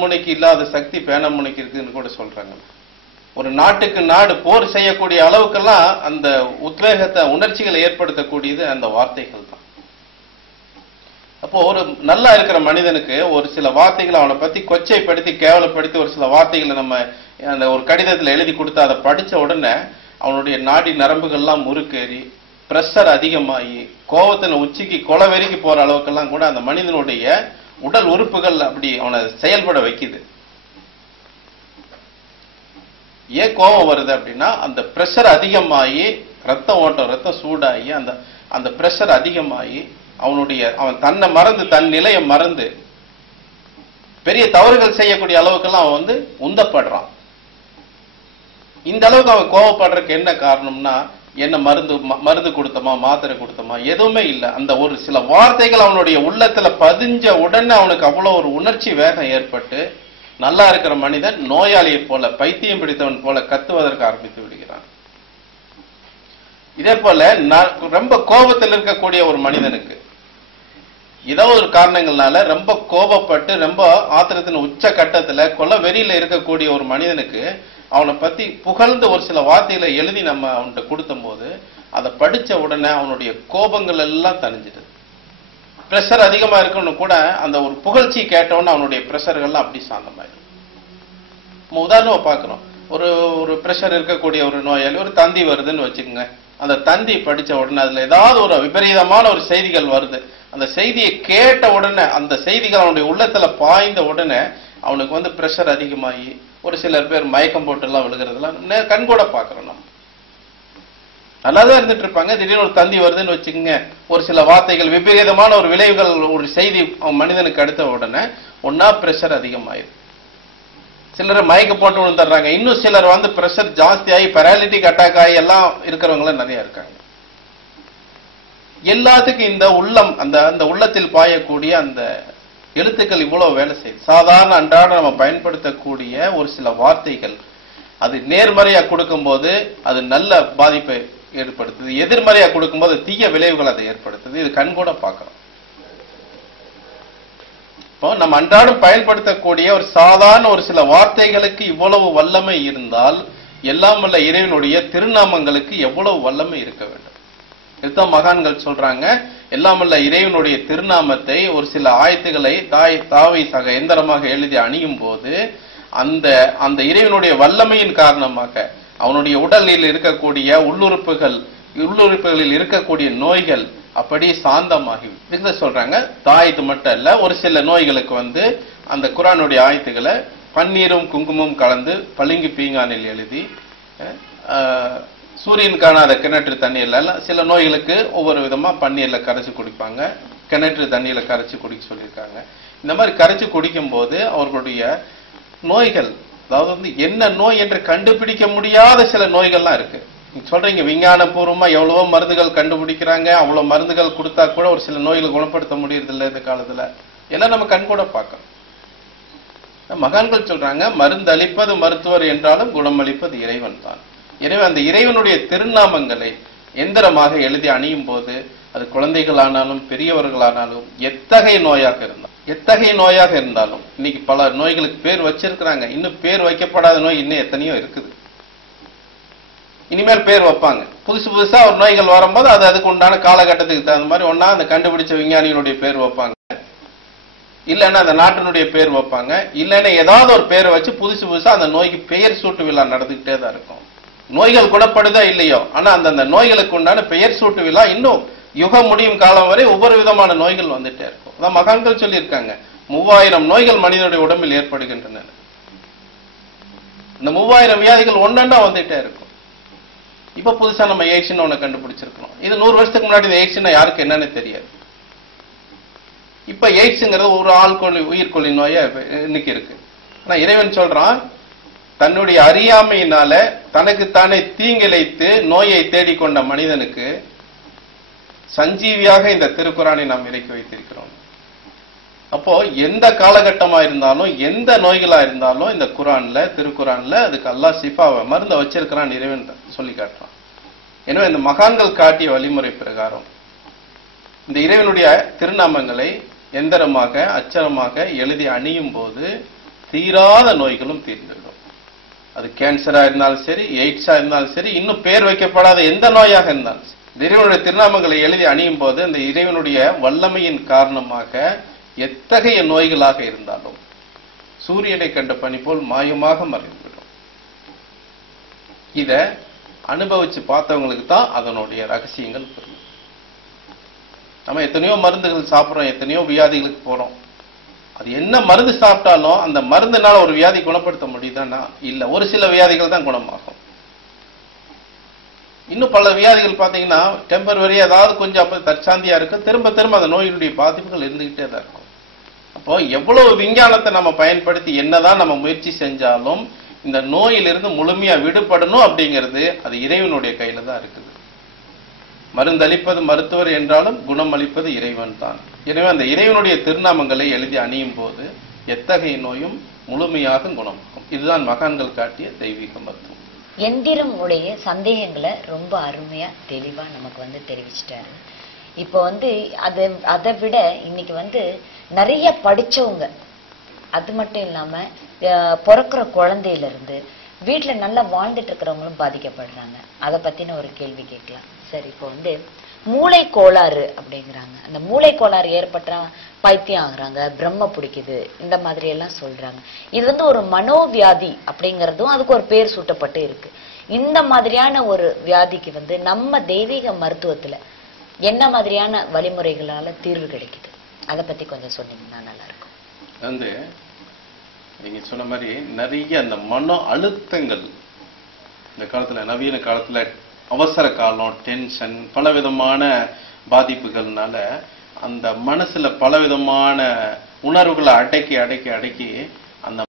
ஆண்முனைக்கு இல்லாத சக்தி பேணமுனைக்கு இருக்குன்னு கூட சொல்றாங்க. ஒரு நாட்டுக்கு நாடு போர் செய்யக்கூடிய அளவுக்கெல்லாம் அந்த உத்வேகத்தை, உணர்ச்சிகளை ஏற்படுத்தக்கூடியது அந்த வார்த்தைகள் தான். அப்போ ஒரு நல்லா இருக்கிற மனிதனுக்கு ஒரு சில வார்த்தைகளை அவனை பத்தி கொச்சைப்படுத்தி கேவலப்படுத்தி ஒரு சில வார்த்தைகளை நம்ம அந்த ஒரு கடிதத்தில் எழுதி கொடுத்து அதை படிச்ச உடனே அவனுடைய நாடி நரம்புகள்லாம் முறுக்கேறி பிரஷர் அதிகமாகி கோபத்தின் உச்சிக்கு கொலவெறிக்கு போற அளவுக்கெல்லாம் கூட அந்த மனிதனுடைய உடல் உறுப்புகள் அப்படி அவனை செயல்பட வைக்குது. ஏன் கோபம் வருது அப்படின்னா அந்த பிரஷர் அதிகமாகி ரத்த ஓட்டம், ரத்தம் சூடாகி அந்த பிரஷர் அதிகமாகி அவன் தன்னை மறந்து, தன் நிலையை மறந்து பெரிய தவறுகள் செய்யக்கூடிய அளவுக்கெல்லாம் அவன் உந்தப்படுறான். இந்த அளவுக்கு அவன் கோபப்படுறதுக்கு என்ன காரணம்னா, என்ன மருந்து கொடுத்தமா, மாத்திரை கொடுத்தமா, எதுவுமே இல்லை. அந்த ஒரு சில வார்த்தைகள் அவனுடைய உள்ளத்துல பதிஞ்ச உடனே அவனுக்கு அவ்வளவு ஒரு உணர்ச்சி வேகம் ஏற்பட்டு நல்லா இருக்கிற மனிதன் நோயாளியை போல, பைத்தியம் பிடித்தவன் போல கத்துவதற்கு ஆரம்பித்து விடுகிறான். இதே போல ரொம்ப கோபத்தில் இருக்கக்கூடிய ஒரு மனிதனுக்கு ஏதோ ஒரு காரணங்கள்னால ரொம்ப கோபப்பட்டு ரொம்ப ஆத்திரத்தின் உச்ச கட்டத்துல கொலை வெறியில இருக்கக்கூடிய ஒரு மனிதனுக்கு அவனை பத்தி புகழ்ந்து ஒரு சில வார்த்தைகளை எழுதி நம்ம அவன்கிட்ட கொடுத்தும் போது அதை படிச்ச உடனே அவனுடைய கோபங்கள் எல்லாம் தணிஞ்சிடுது. பிரஷர் அதிகமா இருக்கணும் கூட அந்த ஒரு புகழ்ச்சி கேட்டவுடனே அவனுடைய பிரஷர்கள்லாம் அப்படி சாந்தமாயிடும். நம்ம உதாரணமா பாக்குறோம், ஒரு பிரஷர் இருக்கக்கூடிய ஒரு நோயாளி ஒரு தந்தி வருதுன்னு வச்சுக்கோங்க. அந்த தந்தி படிச்ச உடனே அதுல ஏதாவது ஒரு விபரீதமான ஒரு செய்திகள் வருது. அந்த செய்தியை கேட்ட உடனே அந்த செய்திகள் அவனுடைய உள்ளத்துல பாய்ந்த உடனே அவனுக்கு பிரஷர் அதிகமாகி ஒரு சிலர் பேர் மயக்கம் போட்டு எல்லாம் விழுகிறதுலாம் கண்கூட பாக்குறோம். நம்ம நல்லாதான் இருந்துட்டு இருப்பாங்க, திடீர்னு ஒரு தந்தி வருதுன்னு வச்சுக்கோங்க, ஒரு சில வார்த்தைகள் விபரீதமான ஒரு விளைவுகள், ஒரு செய்தி மனிதனுக்கு அடுத்த உடனே ஒன்னா பிரஷர் அதிகமாயிரு, சிலர் மயக்க போட்டு விழுந்துடுறாங்க. இன்னும் சிலர் பிரஷர் ஜாஸ்தியாகி பேராலிட்டிக் அட்டாக் ஆகி எல்லாம் இருக்கிறவங்க நிறைய இருக்காங்க. எல்லாத்துக்கும் இந்த உள்ளம், அந்த உள்ளத்தில் பாயக்கூடிய அந்த எழுத்துக்கள் இவ்வளவு வேலை செய்யுது. சாதாரண அன்றாட நம்ம பயன்படுத்தக்கூடிய ஒரு சில வார்த்தைகள் அது நேர்மறையா கொடுக்கும் போது அது நல்ல பாதிப்பை ஏற்படுத்துது, எதிர்மறையா கொடுக்கும்போது தீய விளைவுகள் அதை ஏற்படுத்துது. இது கண்கூட பார்க்கிறோம். இப்போ நம்ம அன்றாடம் பயன்படுத்தக்கூடிய ஒரு சாதாரண ஒரு சில வார்த்தைகளுக்கு இவ்வளவு வல்லமை இருந்தால் எல்லாம் வல்ல இறைவனுடைய திருநாமங்களுக்கு எவ்வளவு வல்லமை இருக்க வேண்டும். இதுதான் மகான்கள் சொல்றாங்க, எல்லாம் வல்ல இறைவனுடைய திருநாமத்தை ஒரு சில ஆயத்துக்களை தாவை சக எந்திரமாக எழுதி அணியும் போது அந்த இறைவனுடைய வல்லமையின் காரணமாக அவனுடைய உடலில் இருக்கக்கூடிய உள்ளுறுப்புகளில் இருக்கக்கூடிய நோய்கள் அப்படி சாந்தமாகி இதுக்கு சொல்றாங்க. தாயத்து மட்டும் அல்ல, ஒரு சில நோய்களுக்கு அந்த குர்ஆனுடைய ஆயத்துக்களை பன்னீரும் குங்குமம் கலந்து பளிங்கு பீங்கானில் எழுதி சூரியன் காணாத கிணற்று தண்ணீர்ல சில நோய்களுக்கு ஒவ்வொரு விதமா பன்னீர்ல கரைச்சு குடிப்பாங்க, கிணற்று தண்ணீர்ல கரைச்சு குடிக்க சொல்லியிருக்காங்க. இந்த மாதிரி கரைச்சு குடிக்கும் போது அவர்களுடைய நோய்கள், அதாவது என்ன நோய் என்று கண்டுபிடிக்க முடியாத சில நோய்கள்லாம் இருக்கு. நீங்க சொல்றீங்க விஞ்ஞான பூர்வமா எவ்வளவோ மருந்துகள் கண்டுபிடிக்கிறாங்க, அவ்வளவு மருந்துகள் கொடுத்தா கூட ஒரு சில நோய்களை குணப்படுத்த முடியறது இல்லை இந்த காலத்துல. எல்லாம் நம்ம கண்கூட பார்க்கணும். மகான்கள் சொல்றாங்க, மருந்து அளிப்பது மருத்துவர் என்றாலும் குணமளிப்பது இறைவன் தான். எனவே அந்த இறைவனுடைய திருநாமங்களை எந்திரமாக எழுதி அணியும் போது அது குழந்தைகளானாலும் பெரியவர்களானாலும் எத்தகைய நோயாக இருந்தாலும் இன்னைக்கு பல நோய்களுக்கு பேர் வச்சிருக்கிறாங்க, இன்னும் பேர் வைக்கப்படாத நோய் இன்னும் எத்தனையோ இருக்குது. இனிமேல் பேர் வைப்பாங்க. புதுசா ஒரு நோய்கள் வரும்போது அதுக்கு உண்டான காலகட்டத்துக்கு தகுந்த மாதிரி ஒன்னா அந்த கண்டுபிடிச்ச விஞ்ஞானிகளுடைய பேர் வைப்பாங்க, இல்லைன்னா அந்த நாட்டினுடைய பேர் வைப்பாங்க, இல்லைன்னா ஏதாவது ஒரு பேரை வச்சு புதுசா அந்த நோய்க்கு பெயர் சூட்டு விழா நடந்துகிட்டே தான் இருக்கும். நோய்கள் குணப்படுதா இல்லையோ, ஆனா அந்த நோய்களுக்கு உண்டான பெயர் சூட்டு விழா இன்னும் யுகம் முடியும் காலம் வரை ஒவ்வொரு விதமான நோய்கள் வந்துட்டே இருக்கும். அதான் மகான்கள் சொல்லியிருக்காங்க, 3000 நோய்கள் மனிதனுடைய உடம்பில் ஏற்படுகின்றன. இந்த 3000 வியாதிகள் ஒன்னொன்னா வந்துட்டே இருக்கும். இப்ப புதுசா நம்ம எய்ட்ஸ்ன்னு ஒண்ணு கண்டுபிடிச்சிருக்கோம். இது 100 வருஷத்துக்கு முன்னாடி இந்த எய்ட்ஸ்னா யாருக்கு என்னன்னு தெரியாது. இப்ப எய்ட்ஸ்ங்கிறது ஒரு ஆள்கொல்லி உயிர்கொல்லி நோயா இன்னைக்கு இருக்கு. ஆனா இறைவன் சொல்றான், தன்னுடைய அறியாமையினால தனக்குத்தானே தீங்கிழைத்து நோயை தேடிக்கொண்ட மனிதனுக்கு சஞ்சீவியாக இந்த திருக்குரானை நாம் இறக்கி வைத்திருக்கிறோம். அப்போ எந்த காலகட்டமா இருந்தாலும் எந்த நோய்களா இருந்தாலும் இந்த திருக்குரான்ல அதுக்கு அல்லாஹ் சிஃபாவை மருந்த வச்சிருக்கிறான் இறைவன் சொல்லி காட்டுறான். எனவே இந்த மகான்கள் காட்டிய வழிமுறை பிரகாரம் இந்த இறைவனுடைய திருநாமங்களை எந்திரமாக அச்சரமாக எழுதி அணியும் போது தீராத நோய்களும் தீர்ந்துவிடும். அது கேன்சரா இருந்தாலும் சரி, எய்ட்ஸா இருந்தாலும் சரி, இன்னும் பேர் வைக்கப்படாத எந்த நோயாக இருந்தாலும் சரி, இறைவனுடைய திருநாமங்களை எழுதி அணியும் போது அந்த இறைவனுடைய வல்லமையின் காரணமாக எத்தகைய நோய்களாக இருந்தாலும் சூரியனை கண்ட பனி போல் மாயமாக மறைந்துவிடும். இத அனுபவிச்சு பார்த்தவங்களுக்கு தான் அதனுடைய ரகசியங்கள் புரியும். நம்ம எத்தனையோ மருந்துகள் சாப்பிட்றோம், எத்தனையோ வியாதிகளுக்கு போறோம். அது என்ன மருந்து சாப்பிட்டாலும் அந்த மருந்துனால ஒரு வியாதி குணப்படுத்த முடியுதான்னா இல்ல. ஒரு சில வியாதிகள் தான் குணமாகும். இன்னும் பல வியாதிகள் பாத்தீங்கன்னா டெம்பரவரி, அதாவது கொஞ்சம் அப்ப தற்சாந்தியா இருக்கு, திரும்ப திரும்ப அந்த நோயினுடைய பாதிப்புகள் இருந்துகிட்டே தான் இருக்கும். அப்போ எவ்வளவு விஞ்ஞானத்தை நம்ம பயன்படுத்தி என்னதான் நம்ம முயற்சி செஞ்சாலும் இந்த நோயிலிருந்து முழுமையா விடுபடணும் அப்படிங்கிறது அது இறைவனுடைய கையில தான் இருக்குது. மருந்தளிப்பது மருத்துவர் என்றாலும் குணம் அளிப்பது இறைவன் தான். எனவே அந்த இறைவனுடைய திருநாமங்களை எழுதி அணியும் போது எத்தகைய நோயும் முழுமையாக குணமாகும். இதுதான் மகான்கள் காட்டிய தெய்வீக மருத்துவம். எந்திரம் உடைய சந்தேகங்களை ரொம்ப அருமையா தெளிவா நமக்கு தெரிவிச்சிட்டாரு. இப்போ அதை விட இன்னைக்கு நிறைய படிச்சவங்க, அது மட்டும் இல்லாம பிறக்கிற குழந்தையில இருந்து வீட்டுல நல்லா வாழ்ந்துட்டு இருக்கிறவங்களும் பாதிக்கப்படுறாங்க. அதை பத்தின ஒரு கேள்வி கேட்கலாம் சார். இப்போ மூளை கோளாறு அப்படிங்கிறாங்க. அந்த மூளை கோளாறு ஏற்பட்டா பைத்தியம் ஆகுறாங்க, பிரம்ம பிடிக்குது, இந்த மாதிரி எல்லாம் சொல்றாங்க. இது ஒரு மனோவியாதி அப்படிங்கறதும் அதுக்கு ஒரு பேர் சூட்டப்பட்டு இருக்கு. இந்த மாதிரியான ஒரு வியாதிக்கு நம்ம தெய்வீக மருத்துவத்துல என்ன மாதிரியான வழிமுறைகளால தீர்வு கிடைக்குது, அதை பத்தி கொஞ்சம் சொன்னீங்கன்னா நல்லா இருக்கும். நீங்க சொன்ன மாதிரி நிறைய அந்த மன அழுத்தங்கள் இந்த காலத்துல, நவீன காலத்துல அவசர காலம், டென்ஷன், பலவிதமான பாதிப்புகள்னால அந்த மனசுல பலவிதமான உணர்வுகளை அடக்கி அடக்கி அடக்கி